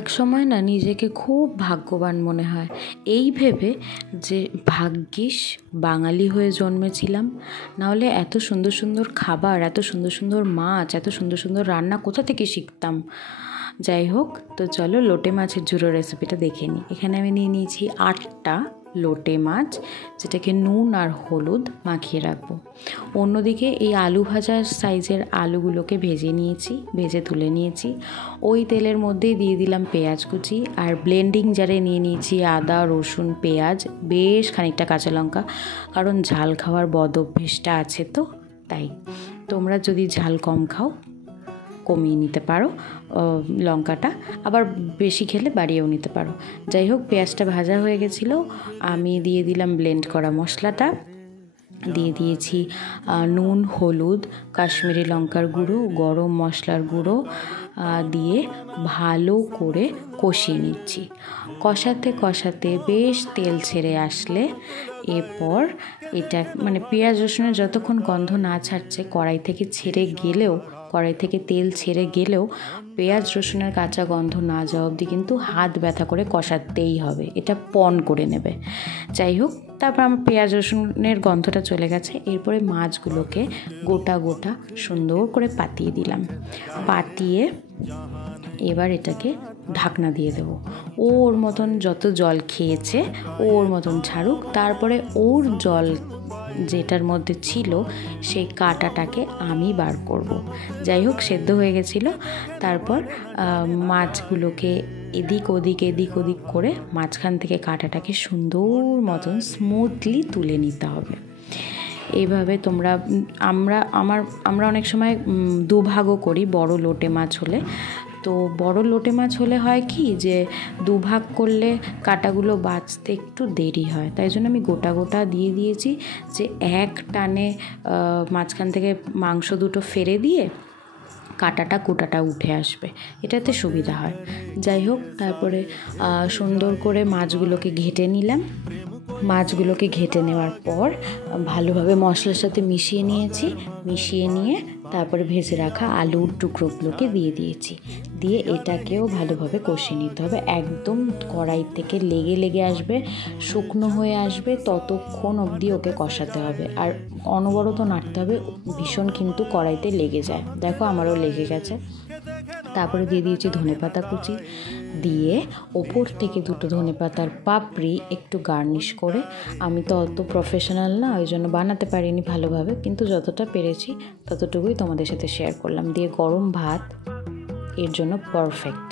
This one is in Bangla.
এক সময় না নিজেকে খুব ভাগ্যবান মনে হয় এই ভেবে যে ভাগ্যিস বাঙালি হয়ে জন্মেছিলাম, নাহলে এত সুন্দর সুন্দর খাবার, এত সুন্দর সুন্দর মাছ, এত সুন্দর সুন্দর রান্না কোথা থেকে শিখতাম। যাই হোক, তো চলো লোটে মাছের ঝুড়ো রেসিপিটা দেখে নিই। এখানে আমি নিয়ে নিয়েছি 8টা লোটে মাছ, যেটাকে নুন আর হলুদ মাখিয়ে রাখবো। অন্যদিকে এই আলু ভাজার সাইজের আলুগুলোকে ভেজে তুলে নিয়েছি। ওই তেলের মধ্যেই দিয়ে দিলাম পেঁয়াজ কুচি, আর ব্লেন্ডিং জারে নিয়ে নিয়েছি আদা, রসুন, পেঁয়াজ, বেশ খানিকটা কাঁচা লঙ্কা, কারণ ঝাল খাওয়ার বদ অভ্যেসটা আছে, তো তাই তোমরা যদি ঝাল কম খাও কমিয়ে নিতে পারো লঙ্কাটা, আবার বেশি খেলে বাড়িয়েও নিতে পারো। যাই হোক, পেঁয়াজটা ভাজা হয়ে গেছিলো, আমি দিয়ে দিলাম ব্লেন্ড করা মশলাটা, দিয়ে দিয়েছি নুন, হলুদ, কাশ্মীরি লঙ্কার গুঁড়ো, গরম মশলার গুঁড়ো দিয়ে ভালো করে কষিয়ে নিচ্ছি। কষাতে কষাতে বেশ তেল ছেড়ে আসলে এরপর এটা পেঁয়াজ রসুনের যতক্ষণ গন্ধ না ছাড়ছে, কড়াই থেকে তেল ছেড়ে গেলেও পেঁয়াজ রসুনের কাঁচা গন্ধ না যাওয়া অবধি কিন্তু হাত ব্যথা করে কষাতেই হবে, এটা পণ করে নেবে। যাই হোক, তারপর আমার পেঁয়াজ রসুনের গন্ধটা চলে গেছে। এরপরে মাছগুলোকে গোটা গোটা সুন্দর করে পাতিয়ে দিলাম। পাতিয়ে এবার এটাকে ঢাকনা দিয়ে দেবো। ওর মতন যত জল খেয়েছে ওর মতন ছাড়ুক, তারপরে ওর জল যেটার মধ্যে ছিল সেই কাঁটাটাকে আমি বার করব। যাই হোক, সেদ্ধ হয়ে গেছিলো। তারপর মাছগুলোকে এদিক ওদিক করে মাঝখান থেকে কাঁটাটাকে সুন্দর মতন স্মুথলি তুলে নিতে হবে। এইভাবে আমরা অনেক সময় দুভাগও করি বড় লোটে মাছ হলে। তো বড় লোটে মাছ হলে হয় কি, যে দুভাগ করলে কাঁটাগুলো বাছতে একটু দেরি হয়, তাই জন্য আমি গোটা গোটা দিয়ে দিয়েছি, যে এক টানে মাঝখান থেকে মাংস দুটো ফেলে দিয়ে কোটাটা উঠে আসবে, এটাতে সুবিধা হয়। যাই হোক, তারপরে সুন্দর করে মাছগুলোকে ঘেটে নিলাম। মাছগুলোকে ঘেটে নেওয়ার পর ভালোভাবে মশলার সাথে মিশিয়ে নিয়ে তারপরে ভেজে রাখা আলুর টুকরোগুলোকে দিয়ে এটাকেও ভালোভাবে কষিয়ে নিতে হবে। একদম কড়াই থেকে লেগে আসবে, শুকনো হয়ে আসবে, ততক্ষণ অবধি ওকে কষাতে হবে, আর অনবরত নাড়তে হবে, ভীষণ কিন্তু কড়াইতে লেগে যায়। দেখো, আমারও লেগে গেছে। তারপরে দিয়ে দিয়েছি ধনেপাতা কুচি, দিয়ে ওপর থেকে 2টো ধনেপাতার পাপড়ি একটু গার্নিশ করে, আমি তো অত প্রফেশনাল না, ওই জন্য বানাতে পারিনি ভালোভাবে, কিন্তু যতটা পেরেছি ততটুকুই তোমাদের সাথে শেয়ার করলাম। দিয়ে গরম ভাত এর জন্য পারফেক্ট।